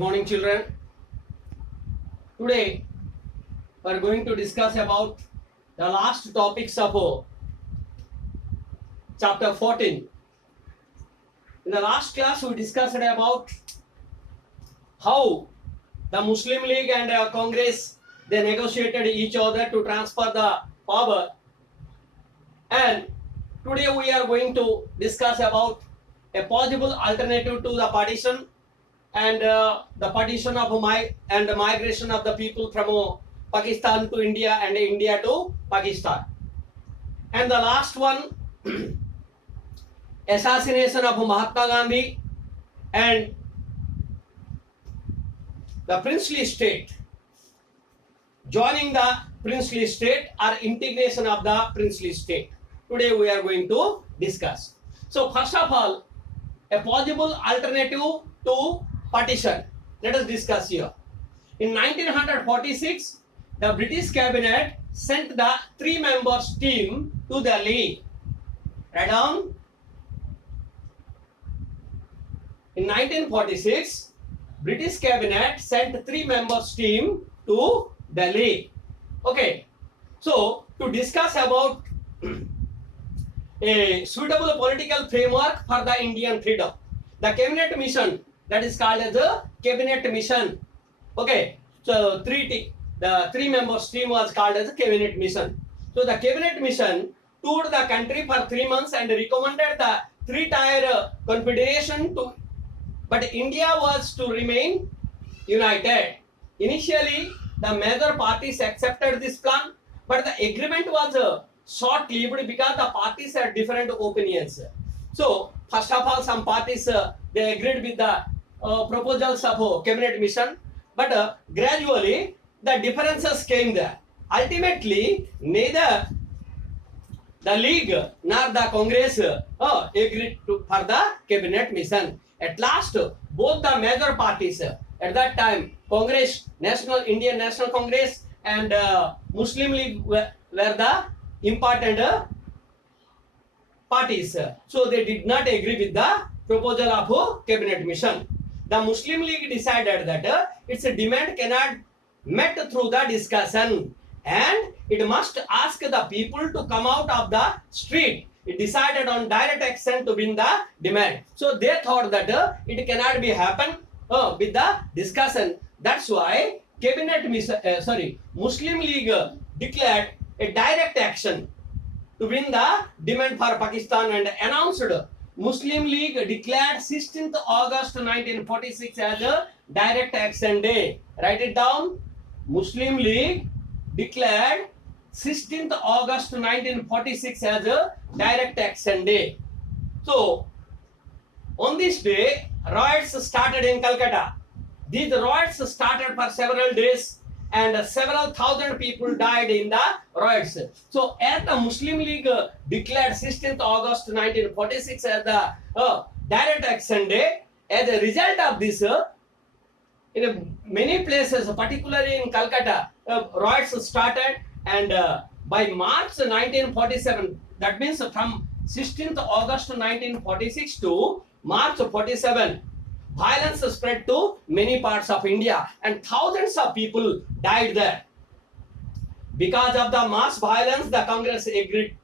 morning, children. Today we are going to discuss about the last topics of chapter 14. In the last class we discussed about how the Muslim League and Congress, they negotiated each other to transfer the power, and today we are going to discuss about a possible alternative to the partition and the partition of the migration of the people from Pakistan to India and India to Pakistan. And the last one, assassination of Mahatma Gandhi and the princely state, joining the princely state or integration of the princely state. Today we are going to discuss. So first of all, a possible alternative to partition. Let us discuss here. In 1946, the British cabinet sent the 3 members team to the League. Write down. In 1946, British cabinet sent 3 members team to the League. Okay. So to discuss about a suitable political framework for the Indian freedom, the cabinet mission, that is called as a cabinet mission. Okay, so the 3 members team was called as a cabinet mission. So the cabinet mission toured the country for 3 months and recommended the 3-tier confederation to, but India was to remain united. Initially, the major parties accepted this plan, but the agreement was short-lived because the parties had different opinions. So first of all, some parties they agreed with the proposals of cabinet mission, but gradually the differences came there. Ultimately, neither the League nor the Congress agreed for the cabinet mission. At last, both the major parties at that time, Congress, Indian National Congress and Muslim League were the important parties. So they did not agree with the proposal of cabinet mission. The Muslim League decided that its demand cannot met through the discussion and it must ask the people to come out of the street. It decided on direct action to win the demand. So they thought that it cannot be happen with the discussion. That's why Muslim League declared a direct action to win the demand for Pakistan and announced Muslim League declared 16th August 1946 as a direct action day. Write it down. Muslim League declared 16th August 1946 as a direct action day. So on this day, riots started in Calcutta. These riots started for several days and several thousand people died in the riots. So as the Muslim League declared 16th August 1946 as the direct action day, as a result of this, in many places, particularly in Calcutta, riots started, and by March 1947, that means from 16th August 1946 to March 47, violence spread to many parts of India and thousands of people died there. Because of the mass violence, the Congress agreed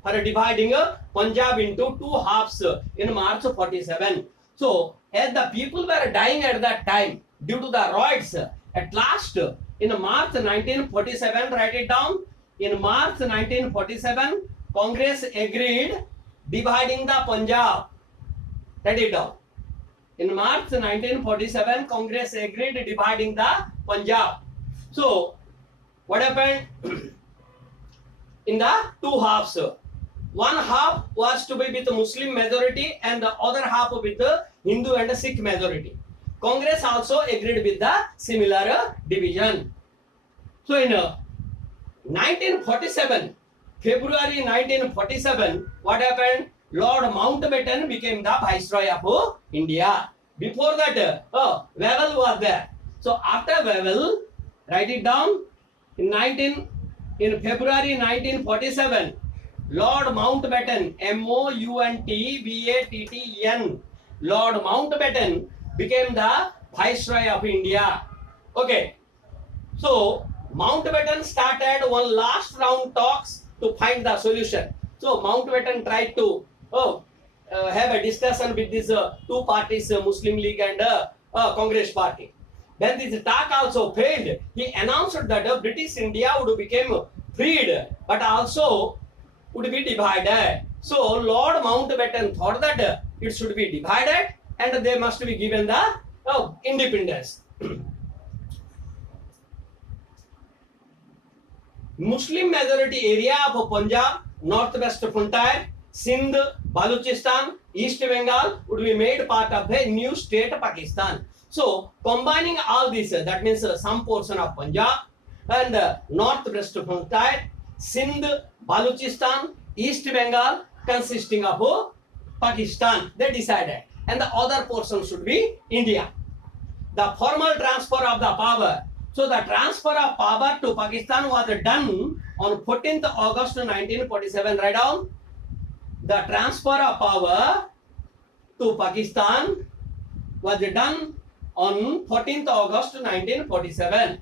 for dividing Punjab into 2 halves in March 47. So as the people were dying at that time due to the riots, at last in March 1947, write it down, in March 1947, Congress agreed dividing the Punjab. Write it down. In March 1947, Congress agreed dividing the Punjab. So what happened? In the 2 halves, one half was to be with the Muslim majority and the other half with the Hindu and Sikh majority. Congress also agreed with the similar division. So in 1947, February 1947, what happened? Lord Mountbatten became the Viceroy of India. Before that, Wavell was there. So after Wavell, write it down, in February 1947, Lord Mountbatten, Mountbatten, Lord Mountbatten became the Viceroy of India. Okay, so Mountbatten started one last round talks to find the solution. So Mountbatten tried to have a discussion with these two parties, Muslim League and Congress Party. When this talk also failed, he announced that British India would become freed, but also would be divided. So Lord Mountbatten thought that it should be divided and they must be given the independence. Muslim majority area of Punjab, northwest frontier, Sindh, Balochistan, East Bengal would be made part of a new state Pakistan. So combining all this, that means some portion of Punjab and northwest frontier, Sindh, Balochistan, East Bengal consisting of Pakistan, they decided, and the other portion should be India. The formal transfer of the power. So the transfer of power to Pakistan was done on 14th August 1947. Write down. The transfer of power to Pakistan was done on 14th August 1947.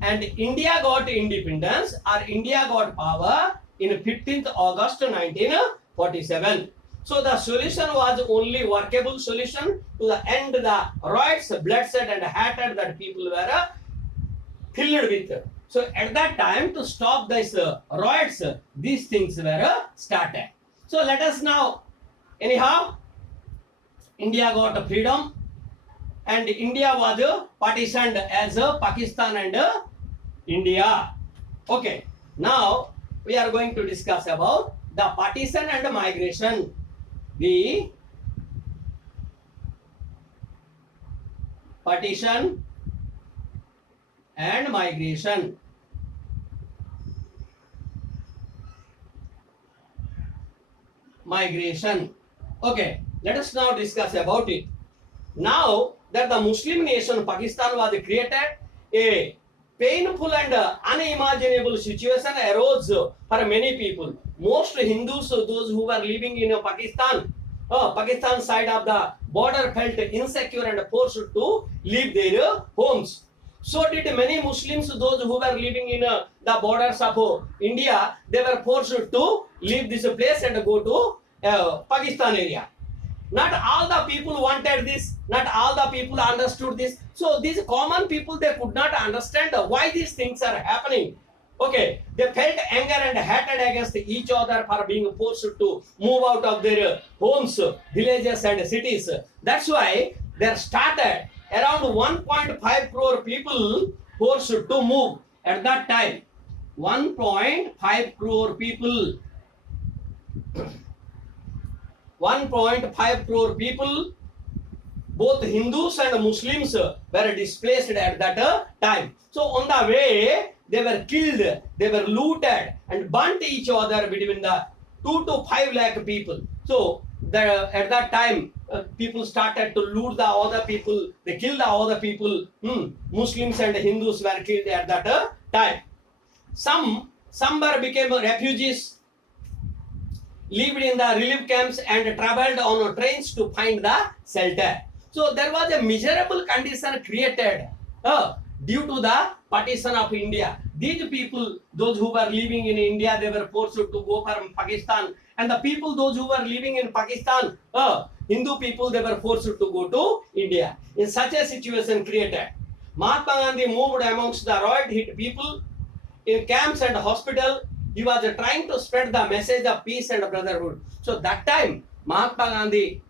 And India got independence or India got power in 15th August 1947. So the solution was only workable solution to the end the riots, bloodshed and hatred that people were filled with. So at that time to stop this riots, these things were started. So let us now, anyhow, India got freedom and India was partitioned as Pakistan and India. Okay, now we are going to discuss about the partition and migration. The partition and migration. Migration. Okay, let us now discuss about it. Now that the Muslim nation Pakistan was created, a painful and unimaginable situation arose for many people. Most Hindus, those who were living in Pakistan, Pakistan side of the border, felt insecure and forced to leave their homes. So did many Muslims, those who were living in the borders of India, they were forced to leave this place and go to Pakistan area. Not all the people wanted this, not all the people understood this. So these common people, they could not understand why these things are happening. Okay, they felt anger and hatred against each other for being forced to move out of their homes, villages and cities. That's why there started around 1.5 crore people forced to move at that time. 1.5 crore people. 1.5 crore people, both Hindus and Muslims were displaced at that time. So on the way, they were killed, they were looted and burnt each other between the 2 to 5 lakh people. So at that time, people started to loot the other people, they killed the other people. Muslims and Hindus were killed at that time. Some were became refugees, lived in the relief camps and traveled on trains to find the shelter. So there was a miserable condition created due to the partition of India. These people, those who were living in India, they were forced to go from Pakistan. And the people, those who were living in Pakistan, Hindu people, they were forced to go to India. In such a situation created, Mahatma Gandhi moved amongst the riot-hit people in camps and hospital. He was trying to spread the message of peace and brotherhood. So that time, Mahatma Gandhi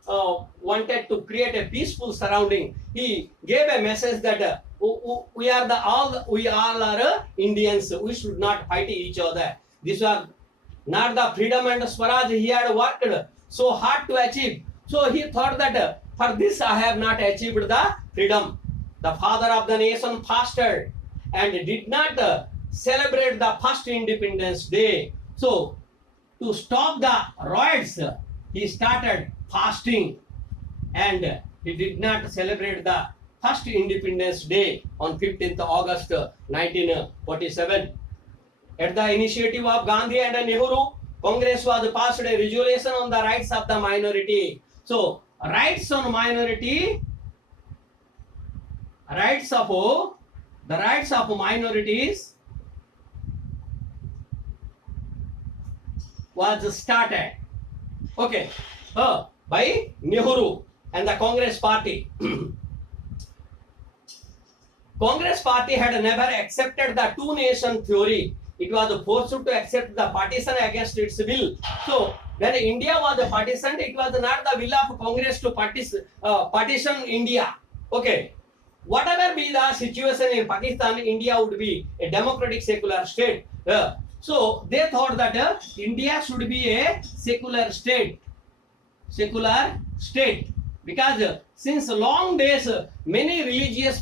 wanted to create a peaceful surrounding. He gave a message that we all are Indians. We should not fight each other. This was not the freedom and Swaraj he had worked so hard to achieve. So he thought that for this I have not achieved the freedom. The father of the nation fasted and did not celebrate the first Independence Day. So to stop the riots, he started fasting and he did not celebrate the first Independence Day on 15th August 1947. At the initiative of Gandhi and Nehru, Congress was passed a resolution on the rights of the minority. So rights on minority rights of the rights of minorities was started. Okay, by Nehru and the Congress Party. Congress Party had never accepted the two-nation theory. It was forced to accept the partition against its will. So, when India was partitioned, it was not the will of Congress to partition India. Okay. Whatever be the situation in Pakistan, India would be a democratic secular state. So, they thought that India should be a secular state. Secular state. Because since long days, many religious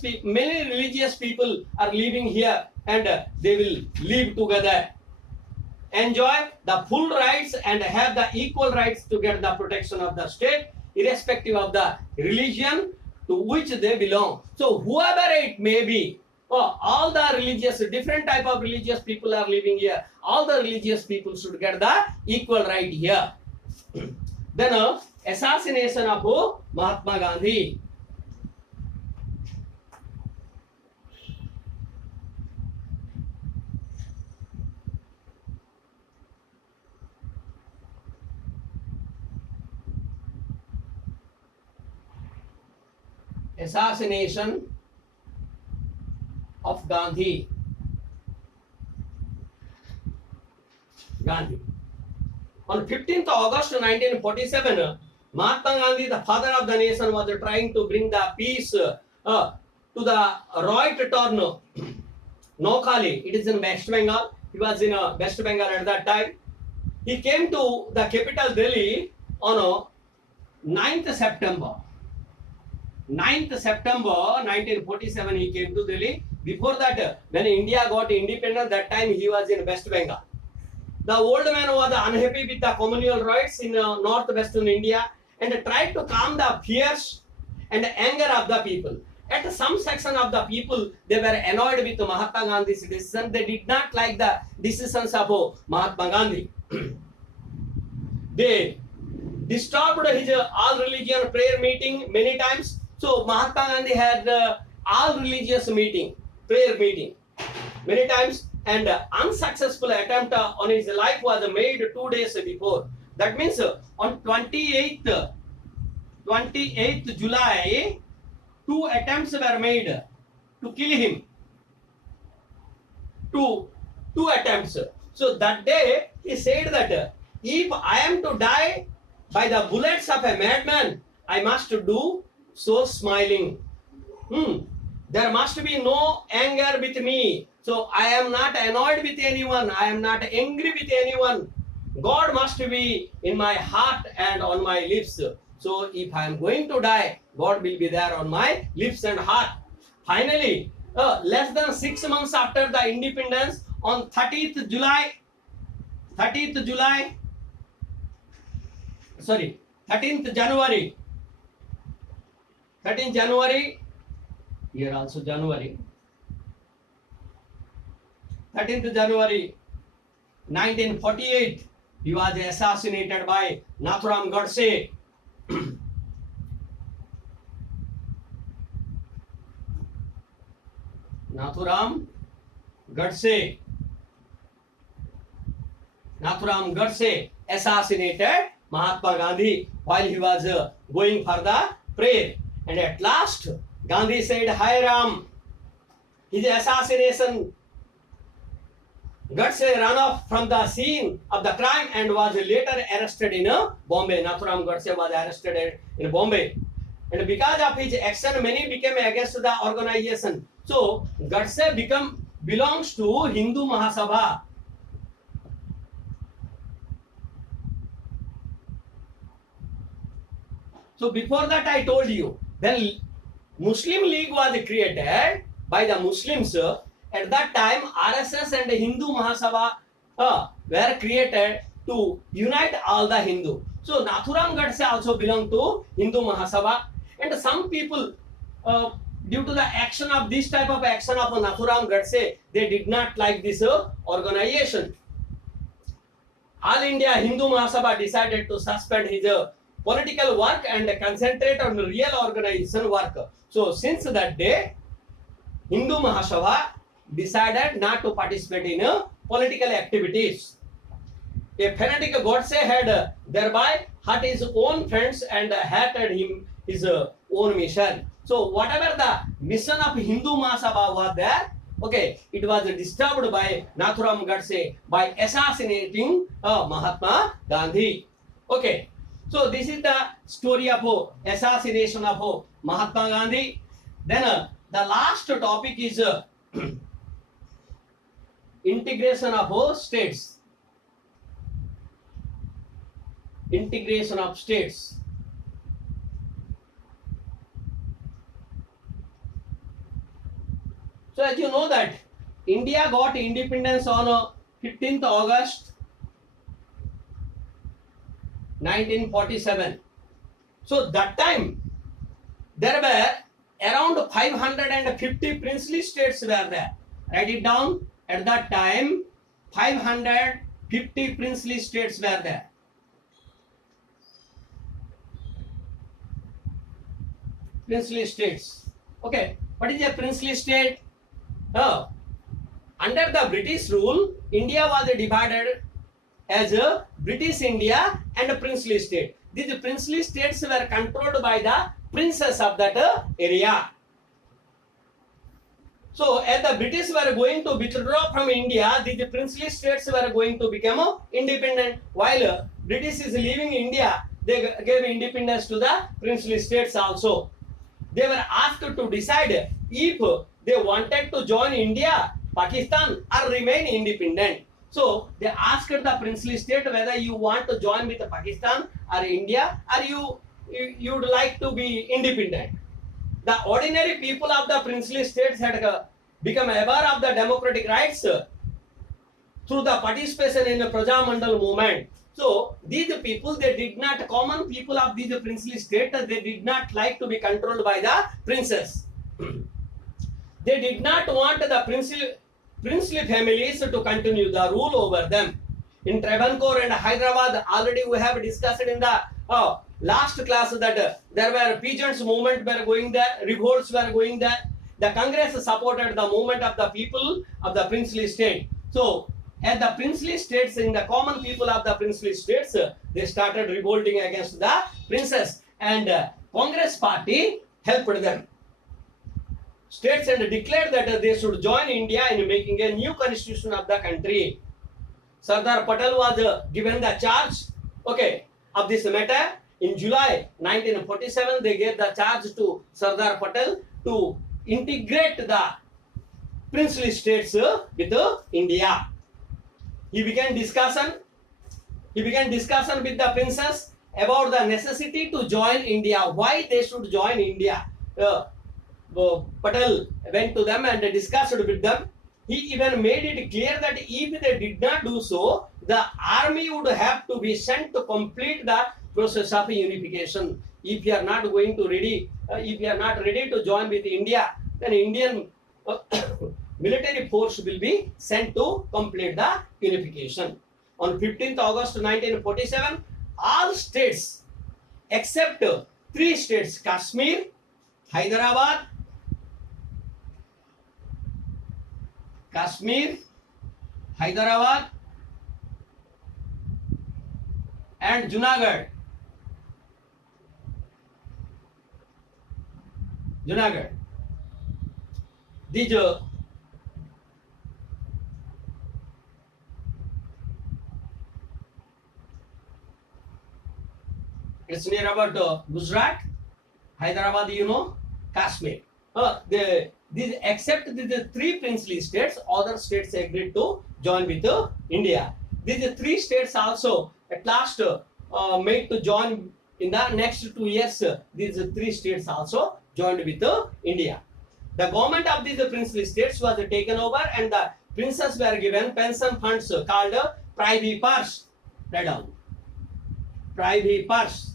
people are living here, and they will live together, enjoy the full rights and have the equal rights to get the protection of the state, irrespective of the religion to which they belong. So whoever it may be, all the different type of religious people are living here. All the religious people should get the equal right here. Then assassination of Mahatma Gandhi. Assassination of Gandhi. On 15th August 1947, Mahatma Gandhi, the father of the nation, was trying to bring the peace to the right turn, Noakhali. It is in West Bengal. He was in West Bengal at that time. He came to the capital Delhi on 9th September. 9th September 1947 he came to Delhi. Before that, when India got independent, that time he was in West Bengal. The old man was unhappy with the communal rights in northwestern India and tried to calm the fears and anger of the people. At some section of the people, they were annoyed with Mahatma Gandhi's decision. They did not like the decisions of Mahatma Gandhi. They disturbed his all religion prayer meeting many times. So Mahatma Gandhi had all religious prayer meeting many times, and unsuccessful attempt on his life was made 2 days before. That means on 28th July, 2 attempts were made to kill him. Two attempts. So that day he said that if I am to die by the bullets of a madman, I must do so smiling. There must be no anger with me. So I am not annoyed with anyone. I am not angry with anyone. God must be in my heart and on my lips. So if I am going to die, God will be there on my lips and heart. Finally, less than 6 months after the independence, on 13th January, here also January, 13th January 1948, he was assassinated by Nathuram Godse. Nathuram Godse assassinated Mahatma Gandhi while he was going for the prayer. And at last, Gandhi said, "Hai Ram." His assassination, Godse ran off from the scene of the crime and was later arrested in Bombay. Nathuram Godse was arrested in Bombay. And because of his action, many became against the organization. So, Godse belongs to Hindu Mahasabha. So, before that I told you, when Muslim League was created by the Muslims, at that time RSS and Hindu Mahasabha were created to unite all the Hindu. So Nathuram Godse also belonged to Hindu Mahasabha, and some people, due to the action of this type of action of Nathuram Godse, they did not like this organization. All India Hindu Mahasabha decided to suspend his political work and concentrate on real organization work. So since that day, Hindu Mahasabha decided not to participate in political activities. A fanatic Godse had thereby hurt his own friends and hated him his own mission. So whatever the mission of Hindu Mahasabha was there, okay, it was disturbed by Nathuram Godse by assassinating Mahatma Gandhi. Okay, so this is the story of assassination of Mahatma Gandhi. Then the last topic is integration of states. Integration of states. So as you know that India got independence on 15th August 1947. So that time there were around 550 princely states were there. Write it down. At that time 550 princely states were there. Princely states. Okay, what is a princely state? Under the British rule, India was divided as a British India and a princely state. These princely states were controlled by the princes of that area. So as the British were going to withdraw from India, these princely states were going to become independent. While British is leaving India, they gave independence to the princely states also. They were asked to decide if they wanted to join India, Pakistan, or remain independent. So they asked the princely state whether you want to join with Pakistan or India, or you'd like to be independent. The ordinary people of the princely states had become aware of the democratic rights through the participation in the Prajamandal movement. So these people, they did not, common people of these princely states, they did not like to be controlled by the princes. They did not want the princely families to continue the rule over them. In Travancore and Hyderabad, already we have discussed in the last class that there were peasants movement were going there, revolts were going there. The Congress supported the movement of the people of the princely state. So at the princely states, in the common people of the princely states, they started revolting against the princes, and Congress party helped them. States and declared that they should join India in making a new constitution of the country. Sardar Patel was given the charge, okay, of this matter. In July 1947, they gave the charge to Sardar Patel to integrate the princely states with India. He began discussion with the princes about the necessity to join India, why they should join India. Patel went to them and discussed with them. He even made it clear that if they did not do so, the army would have to be sent to complete the process of unification. If you are not going to ready, if you are not ready to join with India, then Indian military force will be sent to complete the unification. On 15th August 1947, all states except 3 states, Kashmir, Hyderabad, and Junagadh. These it's near about Gujarat, Hyderabad, you know, Kashmir. These except the 3 princely states, other states agreed to join with India. These 3 states also at last made to join in the next 2 years. These 3 states also joined with India. The government of these princely states was taken over, and the princes were given pension funds called privy purse. Write down. Privy purse.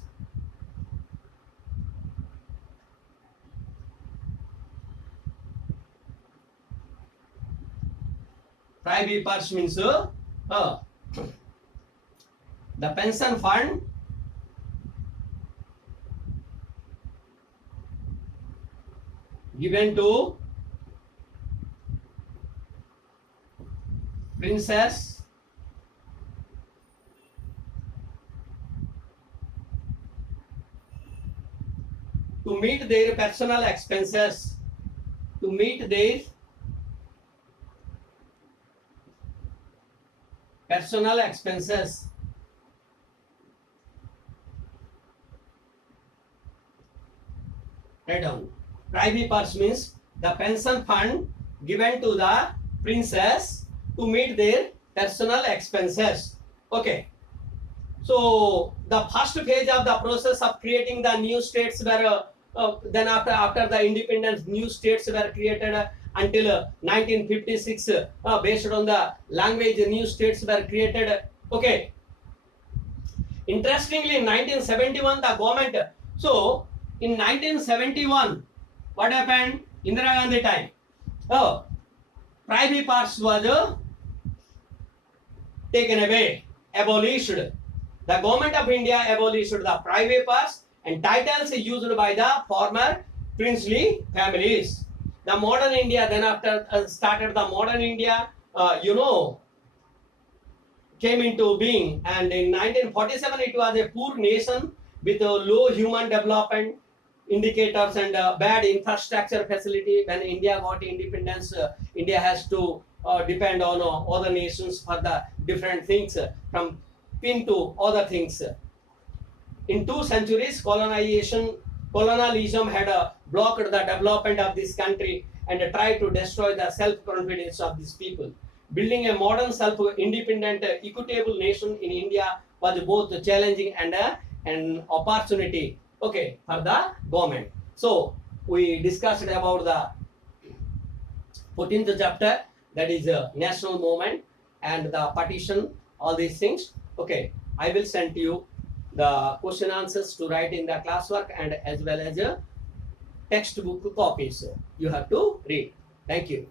Privy purse means the pension fund given to princess to meet their personal expenses, to meet their personal expenses. Write down. Privy purse means the pension fund given to the princess to meet their personal expenses. Okay. So the first phase of the process of creating the new states were then after the independence, new states were created until 1956 based on the language. New states were created. Okay. Interestingly, in 1971 the government. So in 1971, what happened? Indira Gandhi time. Oh, privy parts was taken away, abolished. The government of India abolished the privy parts and titles used by the former princely families. The modern India, then after started the modern India, came into being, and in 1947 it was a poor nation with low human development indicators and bad infrastructure facility. When India got independence, India has to depend on other nations for the different things, from pin to other things. In 2 centuries, colonialism had blocked the development of this country and tried to destroy the self-confidence of these people. Building a modern, self-independent, equitable nation in India was both challenging and an opportunity, okay, for the government. So we discussed about the 14th chapter, that is national movement and the partition, all these things. Okay, I will send you the question answers to write in the classwork and as well as textbook copies. You have to read. Thank you.